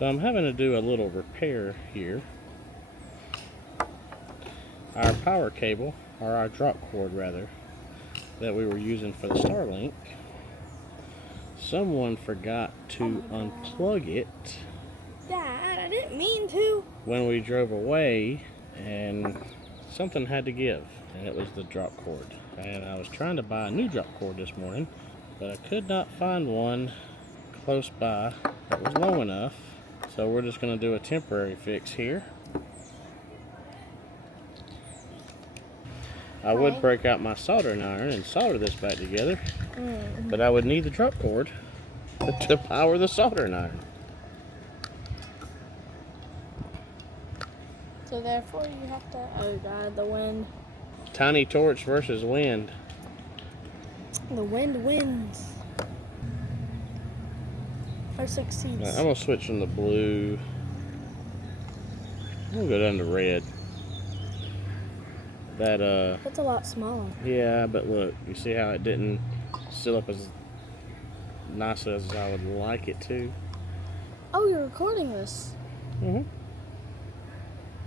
So I'm having to do a little repair here. Our power cable, or our drop cord rather, that we were using for the Starlink, someone forgot to unplug it. Dad, I didn't mean to. When we drove away, and something had to give, and it was the drop cord. And I was trying to buy a new drop cord this morning, but I could not find one close by that was long enough. So we're just going to do a temporary fix here. I would break out my soldering iron and solder this back together, but I would need the drop cord to power the soldering iron. So therefore you have to, oh God, the wind. Tiny torch versus wind. The wind wins. Or succeeds. I'm going to switch from the blue. I'm going to go down to red. That's a lot smaller. Yeah, but look, you see how it didn't seal up as nice as I would like it to? Oh, you're recording this. Mm-hmm.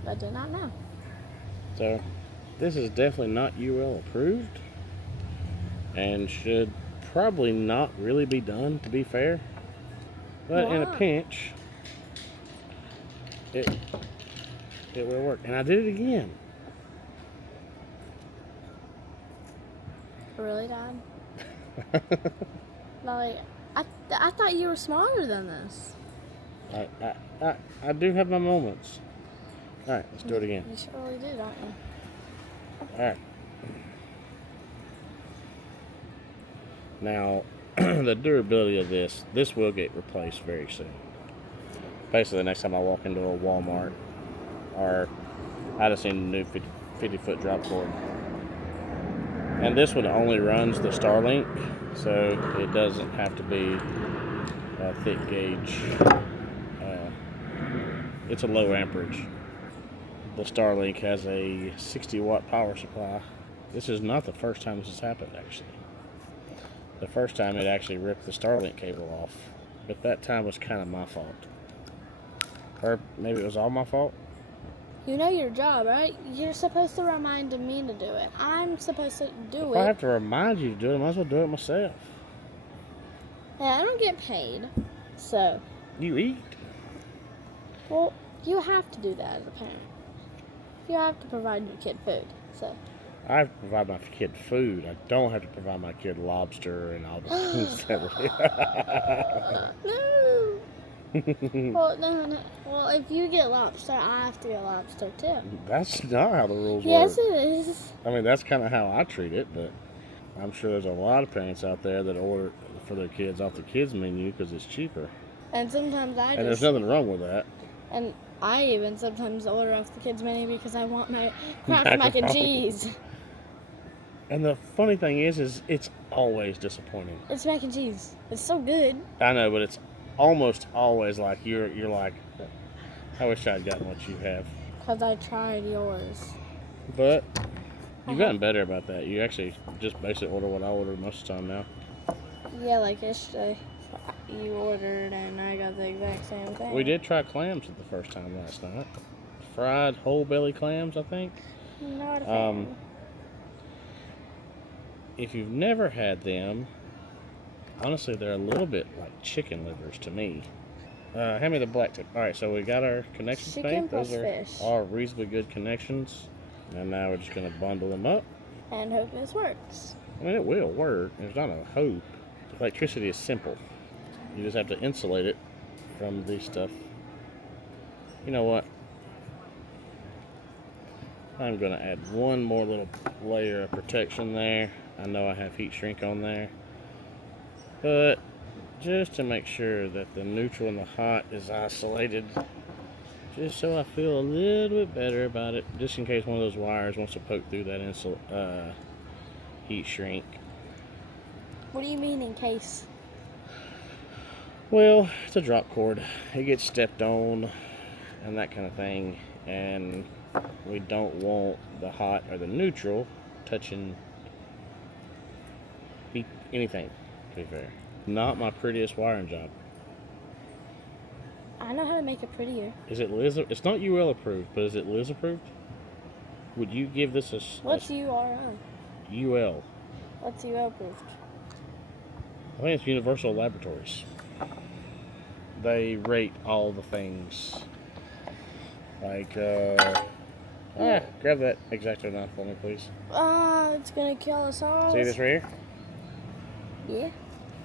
I did not know. So, this is definitely not UL approved, and should probably not really be done, to be fair. But in a pinch, it will work. And I did it again. Really, Dad? Like, I thought you were smarter than this. I do have my moments. All right, let's do it again. You surely do, don't you? All right. Now, the durability of this will get replaced very soon. Basically, the next time I walk into a Walmart, or I just seen a new 50-foot drop cord. And this one only runs the Starlink, so it doesn't have to be a thick gauge. It's a low amperage. The Starlink has a 60-watt power supply. This is not the first time this has happened, actually. The first time it actually ripped the Starlink cable off, but that time was kind of my fault. Or maybe it was all my fault. You know your job, right? You're supposed to remind me to do it. I'm supposed to do If it. I have to remind you to do it, I might as well do it myself. Yeah, I don't get paid, so. You eat. Well, you have to do that as a parent. You have to provide your kid food, so. I have to provide my kid food. I don't have to provide my kid lobster and all the things that No. Well, no. Well, if you get lobster, I have to get lobster too. That's not how the rules work. Yes, it is. I mean, that's kind of how I treat it, but I'm sure there's a lot of parents out there that order for their kids off the kids menu because it's cheaper. And sometimes And there's nothing wrong with that. And I even sometimes order off the kids menu because I want my Kraft mac and cheese. And the funny thing is it's always disappointing. It's mac and cheese. It's so good. I know, but it's almost always like you're like, I wish I'd gotten what you have. Because I tried yours. But you've gotten better about that. You actually just basically order what I order most of the time now. Yeah, like yesterday. You ordered and I got the exact same thing. We did try clams for the first time last night. Fried whole belly clams, I think. Not a fan. If you've never had them, honestly, they're a little bit like chicken livers to me. Hand me the black tip. All right, so we got our connections made. Those are all reasonably good connections. And now we're just going to bundle them up. And hope this works. I mean, it will work. There's not a hope. Electricity is simple. You just have to insulate it from this stuff. You know what? I'm going to add one more little layer of protection there. I know I have heat shrink on there. But just to make sure that the neutral and the hot is isolated. Just so I feel a little bit better about it. Just in case one of those wires wants to poke through that heat shrink. What do you mean in case? Well, it's a drop cord. It gets stepped on and that kind of thing. And we don't want the hot or the neutral touching anything, to be fair. Not my prettiest wiring job. I know how to make it prettier. Is it Liz? It's not UL approved, but is it Liz approved? Would you give this a What's URL? UL? What's UL approved? I think it's Universal Laboratories. They rate all the things. Like, grab that X-Acto knife for me, please. It's gonna kill us all. See this right here? Yeah.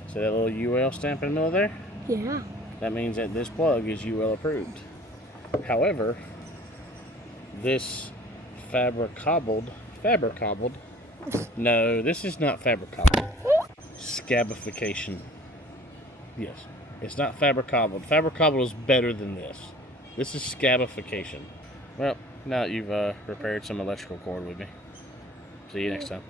See that little UL stamp in the middle there? Yeah. That means that this plug is UL approved. However, this fabric cobbled. No, this is not fabric cobbled. Scabification. Yes, it's not fabric cobbled. Fabric cobbled is better than this. This is scabification. Well, now that you've repaired some electrical cord with me. See you next time.